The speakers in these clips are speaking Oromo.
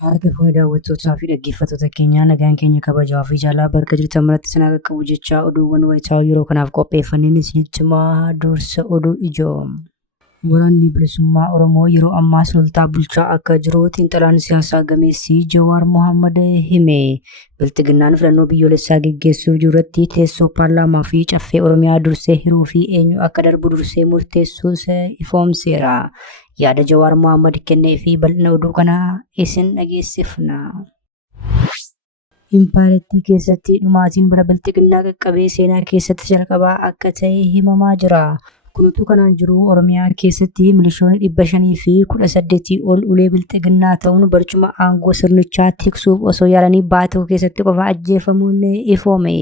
Harka fuuni daawwattootaa fi dhaggeeffattoota keenyaa nagaan keenya kabajaa fi jaalala bakka jirtan maratti isin haa qaqqabu jechaa oduuwwan wayitaa yeroo kanaaf qopheeffanneen isinitti himaa dursa oduu ijoo. Waraanni bilisummaa Oromoo yeroo ammaa sulultaa bulchaa akka jiru xiinxalaan siyaasaa gameessi Jawaar Mohammad hime. Biltiginnaan filannoo biyyoolessaa geggeessuuf jirutti teessoo paarlaamaa fi caffee Oromiyaa dursee hiruu fi eenyu akka darbu dursee murteessuus ifoomseera. Yaada Jawaar Mohammad kennee fi bal'ina oduu kana isin dhageessifna. Impaareetii keessatti dhumaatiin bara biltiginnaa qaqqabee seenaa keessatti jalqabaa akka ta'e himamaa jira. Kunuutu kanaan jiru Oromiyaa keessatti milishoonni 518 ol ulee biltiginnaa ta'uun barcuma aangoo sirnichaa tiksuuf osoo yaalanii baatoo keessatti qofa ajjeefamuun ifoome.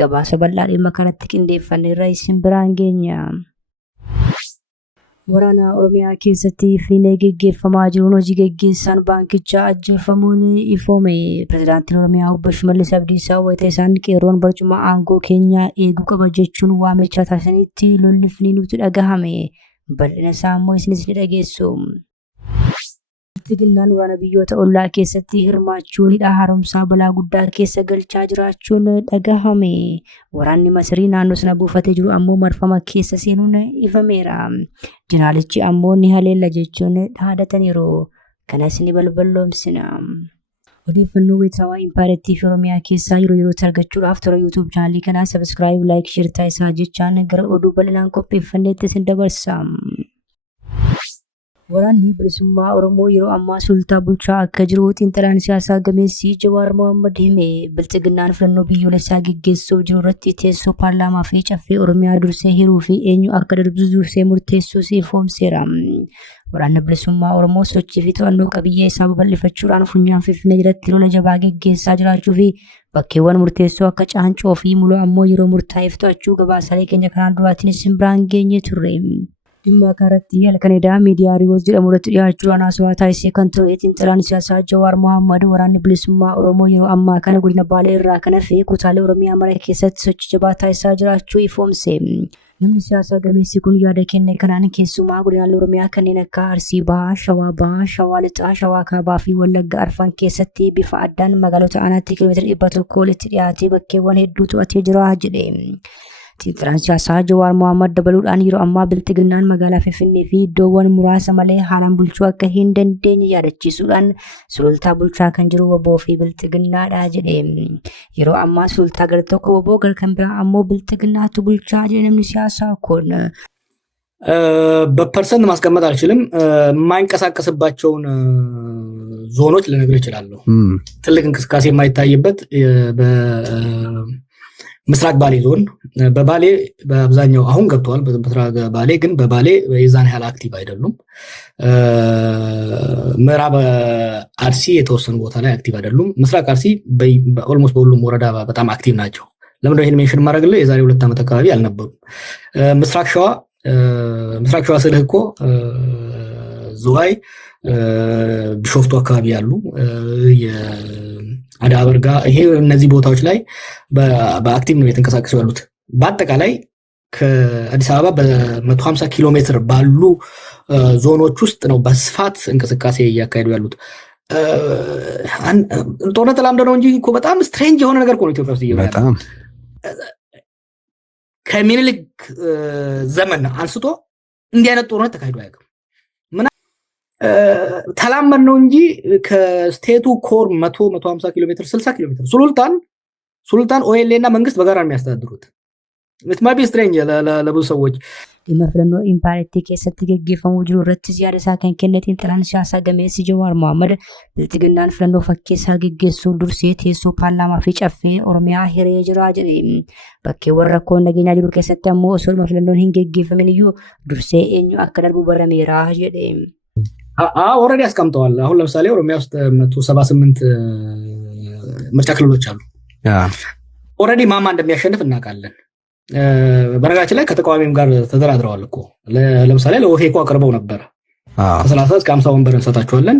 Gabaasa bal'aa dhimma kanatti qindeeffanneerra isin biraan geenya. Waraana Oromiyaa keessatti fiinee geggeeffamaa jiruun hojii geggeessaan baankichaa ajjeefamuun ifoome. Pirezidaantiin Oromiyaa obbo Shimallis Abdiisaa wayita isaan qeerroon barcuma aangoo keenyaa eeguu qaba jechuun waamicha taasisanitti lolli finiinuutu dhagahame. Bal'ina isaa immoo isinis ni dhageessu. Biltiginnaan waraana biyyoota ollaa keessatti hirmaachuun hidha haaromsaa balaa guddaa keessa galchaa jiraachuun dhagahame. Waraanni Masirii naannoo sana buufatee jiru ammoo marfama keessa seenuun ifameera. Jeneraalichi ammoo ni haleella jechuun dhaadataniiru. Kanas ni balballoomsina. Odeeffannoo wayitaawaa impaareetii fi Oromiyaa keessaa yerootti argachuudhaaf toora YouTube chaanalii kanaa subscribe, like, share taasisaa jechaan gara oduu bal'inaan qopheeffanneetti isin dabarsa. Waraanni bilisummaa Oromoo yeroo ammaa sulultaa bulchaa akka jiru xiinxalaan siyaasaa gameessi Jawaar Mohammad hime. Biltiginnaan filannoo biyyoolessaa geggeessuuf jiru irratti teessoo paarlaamaa fi caffee Oromiyaa dursee hiruu fi eenyu akka darbu dursee murteessuus ifoomseera. Waraanni bilisummaa Oromoo sochii fi to'annoo qabiyyee isaa babal'ifachuudhaan funyaan Finfinnee jalatti lola jabaa geggeessaa jiraachuu fi bakkeewwan murteessoo akka Caancoo fi Muloo ammoo yeroo murtaa'eef to'achuu gabaasaalee keenya kanaan duraatiin isin biraan geenye turre. Dhimma kanarratti halkanedaa miidiyaa Riwoos jedhamu irratti dhiyaachuudhaan haasawaa taasisee kan ture xiinxalaan siyaasaa Jawaar Mohammad waraanni bilisummaa Oromoo yeroo ammaa kana godina Baalee irraa kan hafe kutaalee Oromiyaa mara keessatti sochii jabaa taasisaa jiraachuu ifoomse. Namni siyaasaa gameessi kun yaada kenne kanaan keessumaa godinaalee Oromiyaa kanneen akka Arsii Bahaa, Shawaa Bahaa, Shawaa Lixaa, Shawaa Kaabaa fi Wallagga Arfan keessatti bifa addaan magaalota aanaatti kiiloomeetira 100 olitti dhiyaatee bakkeewwan hedduu to'atee jira jedhe. Xiinxalaan siyaasaa Jawaar Mohammad dabaluudhaan yeroo ammaa biltiginnaan magaalaa Finfinnee fi iddoowwan muraasa malee haalaan bulchuu akka hin dandeenye yaadachiisuudhaan sulultaa bulchaa kan jiru WBO fi biltiginnaadha jedhe. Yeroo ammaa sulultaa gara tokko WBO gara kan biraa ammoo biltiginnaatu bulchaa jedhe namni siyaasaa kun. በፐርሰንት ማስቀመጥ አልችልም። የማይንቀሳቀስባቸውን ዞኖች ልነግርህ እችላለሁ። ትልቅ እንቅስቃሴ የማይታይበት ምስራቅ ባሌ ዞን በባሌ በአብዛኛው አሁን ገብቷል። በምስራቅ ባሌ ግን በባሌ የዛን ያህል አክቲቭ አይደሉም። ምዕራብ አርሲ የተወሰኑ ቦታ ላይ አክቲቭ አይደሉም። ምስራቅ አርሲ ኦልሞስት በሁሉም ወረዳ በጣም አክቲቭ ናቸው። ለምን ይሄን ሜንሽን ማድረግልህ የዛሬ 2 ዓመት አካባቢ አልነበሩም። ምስራቅ ሸዋ ስልህ እኮ ዝዋይ ቢሾፍቱ አካባቢ ያሉ አዳበርጋ ይሄ እነዚህ ቦታዎች ላይ በአክቲቭ ነው የተንቀሳቀሱ ያሉት። በአጠቃላይ ከአዲስ አበባ በ150 ኪሎ ሜትር ባሉ ዞኖች ውስጥ ነው በስፋት እንቅስቃሴ እያካሄዱ ያሉት። ጦርነት ተላምዶ ነው እንጂ እኮ በጣም ስትሬንጅ የሆነ ነገር ነው ኢትዮጵያ ውስጥ እየሆነ ከሚኒሊክ ዘመን አንስቶ እንዲህ አይነት ጦርነት ተካሂዶ አያውቅም። ተላመን ነው እንጂ ከስቴቱ ኮር 150 ኪሎ ሜትር 60 ኪሎ ሜትር ሱልጣን ኦኤልኤ እና መንግስት በጋራ የሚያስተዳድሩት ምትማቢ ስትሬንጅ ለብዙ ሰዎች ዲመፍለኖ ኢምፓሬቲ keessatti geggeeffamu jiru irratti yaada isaa kan kenne xiinxalaan siyaasaa gameessi Jawaar Mohammad biltiginnaan filannoo fakkeessaa geggeessuu dursee teessoo paarlaamaa fi caffee Oromiyaa hiree jira jedhe. Bakkeewwan rakkoo nageenyaa jiru keessatti ammoo osoo filannoon hin geggeeffamin iyyuu dursee eenyu akka darbu barameera jedhe. ኦልሬዲ አስቀምጠዋል። አሁን ለምሳሌ ኦሮሚያ ውስጥ 178 ምርጫ ክልሎች አሉ። ኦልሬዲ ማማ እንደሚያሸንፍ እናውቃለን። በነገራችን ላይ ከተቃዋሚም ጋር ተደራድረዋል እኮ። ለምሳሌ ለኦፌኮ አቅርበው ነበር። ከ30 እስከ 50 ወንበር እንሰጣቸዋለን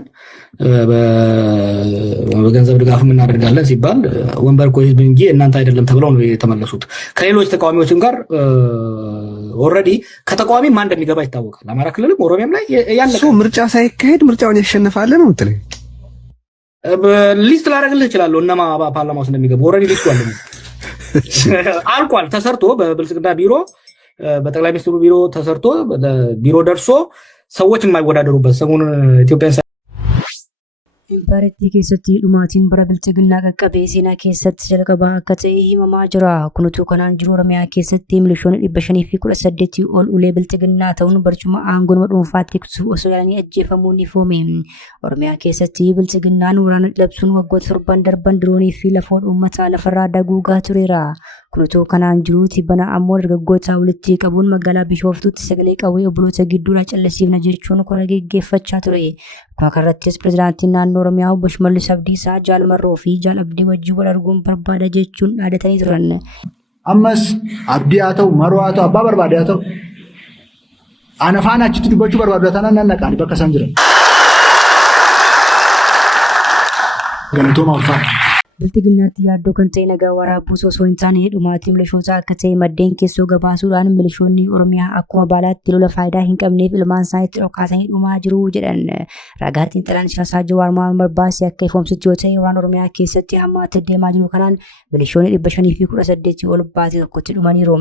በገንዘብ ድጋፍም እናደርጋለን ሲባል ወንበር እኮ ህዝብ እንጂ እናንተ አይደለም ተብለው ነው የተመለሱት። ከሌሎች ተቃዋሚዎችም ጋር ኦልሬዲ ከተቃዋሚ ማን እንደሚገባ ይታወቃል። አማራ ክልልም ኦሮሚያም ላይ ያለ ምርጫ ሳይካሄድ ምርጫውን ያሸንፋል ነው የምትለኝ? ሊስት ላደርግልህ እችላለሁ እነማ ፓርላማ ውስጥ እንደሚገቡ ኦልሬዲ ሊስቱ አለ አልቋል ተሰርቶ በብልጽግና ቢሮ በጠቅላይ ሚኒስትሩ ቢሮ ተሰርቶ ቢሮ ደርሶ ሰዎች የማይወዳደሩበት ሰሞኑን ኢትዮጵያን Imparetti keessatti dhumaatiin bara bilchiginnaa qaqqabee seenaa keessatti jalqabaa akka ta'e himamaa jira. Kunutu kanaan jiru Oromiyaa keessatti milishoonni 518 ol ulee bilchiginnaa ta'uun barcuma aangoo dhuunfaatti osoo yaalanii ajjeefamuun ifoome. Oromiyaa keessatti bilchiginnaan waraana labsuun waggoota 7 darban diroonii fi lafoo uummataa lafarraa daguugaa tureera. Kunutu kanaan jiruuti bana ammoo dargaggoota walitti qabuun magaalaa Bishooftuutti sagalee qawwee obboloota gidduudhaa callisiifna jechuun kora geggeeffachaa ture. Akkuma kanarrattis pirezidaantiin naannoo Oromiyaa obbo Shimallis Abdiisaa Jaal Marroo fi Jaal Abdii wajjin wal arguun barbaada jechuun dhaadatanii turan. Ammas Abdii haa ta'u Marroo haa ta'u abbaa barbaade haa ta'u ana faana achitti dubbachuu barbaadu taanaan nan naqaan bakka isaan jiran. Galatooma ulfaata. Bilchiginnaatti yaaddoo kan ta'e nagaa waraabuu osoo hin taane dhumaatii milishoota akka ta'e maddeen keessoo gabaasuudhaan milishoonni Oromiyaa akkuma baalaatti lola faayidaa hin qabneef ilmaan isaaniitti dhokaasanii dhumaa jiru jedhan. Ragaa xiinxalaan siyaasaa Jawaar Mohaammed Baasii akka ifoomsichi yoo ta'e waraana Oromiyaa keessatti hammaatee deemaa jiru kanaan milishoonni 518 ol baatee tokkotti dhumaniiru.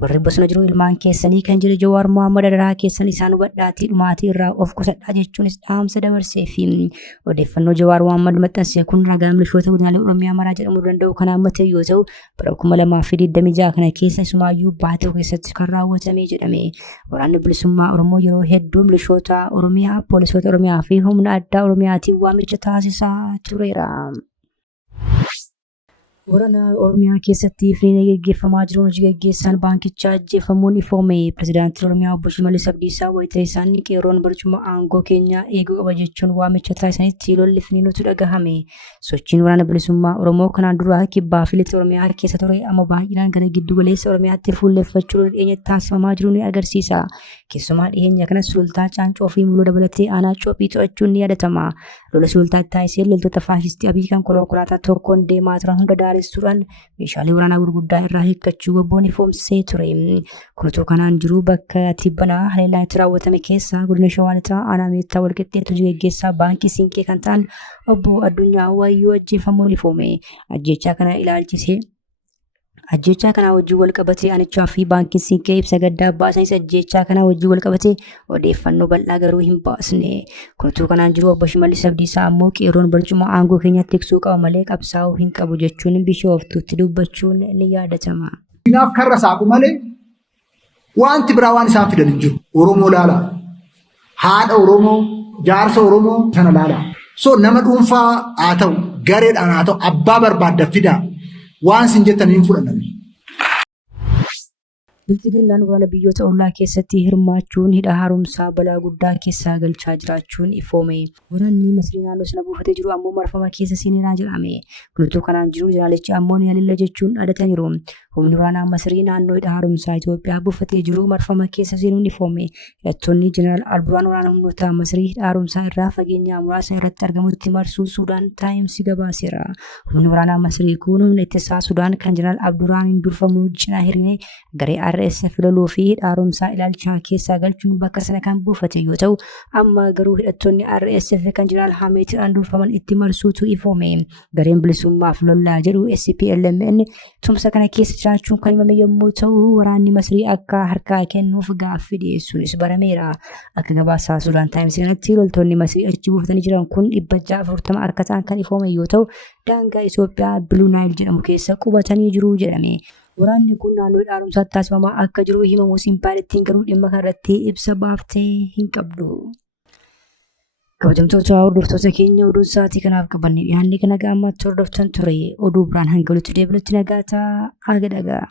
Warri bosona jiru ilmaan keessanii kan jedhe Jawaar Mohaammed adaraa keessan isaan hubadhaatii dhumaatii irraa of qusadhaa jechuunis dhaamsa dabarsee fi odeeffannoo Jawaar Mohaammed maxxanse kun ragaa milishoota godinaalee Oromiyaa maraa jedhamuu danda'u kan hammatee yoo ta'u bara 2026 kana keessa Sumaayyuu baatee keessatti kan raawwatame jedhame. Waraanni bilisummaa Oromoo yeroo hedduu milishoota Oromiyaa, poolisoota Oromiyaa fi humna addaa Oromiyaatiin waamicha taasisaa tureera. Waraana Oromiyaa keessatti fiilee geggeeffamaa jiruun hojii geggeessaan baankichaa ajjeefamuun ifoome. Pirezidaantiin Oromiyaa obbo Shimallis Abdiisaa wayita isaan qeerroon barcuma aangoo keenyaa eeguu qaba jechuun waamicha taasisanitti lolli finiinutu dhagahame. Sochiin waraana bilisummaa Oromoo kanaan dura kibbaa fi lixa Oromiyaa keessa ture amma baay'inaan gara giddu galeessa Oromiyaatti fuulleffachuun dhiyeenyatti taasifamaa jiru ni agarsiisa. Keessumaa dhiyeenya kana sultaa Caancoo fi Muluu dabalatee aanaa Coophii to'achuun ni yaadatama. Lola sultaatti taasisee loltoota faashistii Abiy kan konkolaataa tokkoon deemaa turan hunda daaressuudhaan meeshaalee waraanaa gurguddaa irraa hiikkachuu wabboon ifoomsee ture. Kunutu kanaan jiru bakka tibbanaa haleellaa itti raawwatame keessa godina Shawaa Lixaa aanaa Meettaa walqixxeetu geggeessaa baankii Siinqee kan ta'an obbo Addunyaa Waayyoo ajjeefamuun ifoome. Ajjechaa kana ilaalchisee ajjechaa kana wajjin wal qabatee anichaa fi baankiin Siinqee ibsa gaddaa baasanis ajjechaa kana wajjin wal qabatee odeeffannoo bal'aa garuu hin baasne. Kunutu kanaan jiru obbo Shimallis Abdiisaa ammoo qeerroon barcuma aangoo keenyaatti tiksuu qaba malee qabsaa'uu hin qabu jechuun Bishooftuutti dubbachuun ni yaadatama. Kanaaf karra saaqu malee wanti biraa waan isaan fidan hin jiru. Oromoo laala. Haadha Oromoo, jaarsa Oromoo sana laala. So nama dhuunfaa haa ta'u, gareedhaan haa ta'u, abbaa barbaadda fidaa. Waan sin jettan hin fudhanne. Bilchiginnaan waraana biyyoota ollaa keessatti hirmaachuun hidha haaromsaa balaa guddaa keessaa galchaa jiraachuun ifoome. Waraanni Masrii naannoo sana buufatee jiru ammoo marfama keessa seenaa jedhame. Kunutu kanaan jiru jeneraalichi ammoo ni yaalilla jechuun dhaadataniiru. Humni waraanaa Masrii naannoo hidha haaromsaa Itoophiyaa buufatee jiru marfama keessa seenuun ifoome. Hidhattoonni jeneraal Alburaan waraana humnoota Masrii hidha haaromsaa irraa fageenya muraasa irratti argamutti marsuu Sudaan Taayimsi gabaaseera. Humni waraanaa Masrii kun humna ittisaa Sudaan kan jeneraal Abduraaniin durfamu cinaa hiriiree garee RSF loluu fi hidha haaromsaa ilaalchaa keessaa galchuun bakka sana kan buufate yoo ta'u amma garuu hidhattoonni RSF kan jeneraal Hameetiidhaan durfaman itti marsuutu ifoome. Gareen bilisummaaf lollaa jedhu SPLMN tumsa kana keessa jiraachuun kan himame yommuu ta'u waraanni Masrii akka harkaa kennuuf gaaffii dhiyeessuunis barameera. Akka gabaasaa Sudaan Taayimsii kanatti loltoonni Masrii achi buufatanii jiran kun 640 akka ta'an kan ifoome yoo ta'u daangaa Itoophiyaa Blue Nile jedhamu keessa qubatanii jiru jedhame. Waraanni kun naannoo hidha haaromsaatti taasifamaa akka jiru himamus Impaayiriittiin garuu dhimma kanarratti ibsa baaftee hin qabdu. Kabajamtoota hordoftoota keenya oduun sa'aatii kanaaf qabanne dhiyaanni kana gaammaatti hordoftan ture oduu biraan hanga walitti deebinutti nagaa ta'aa.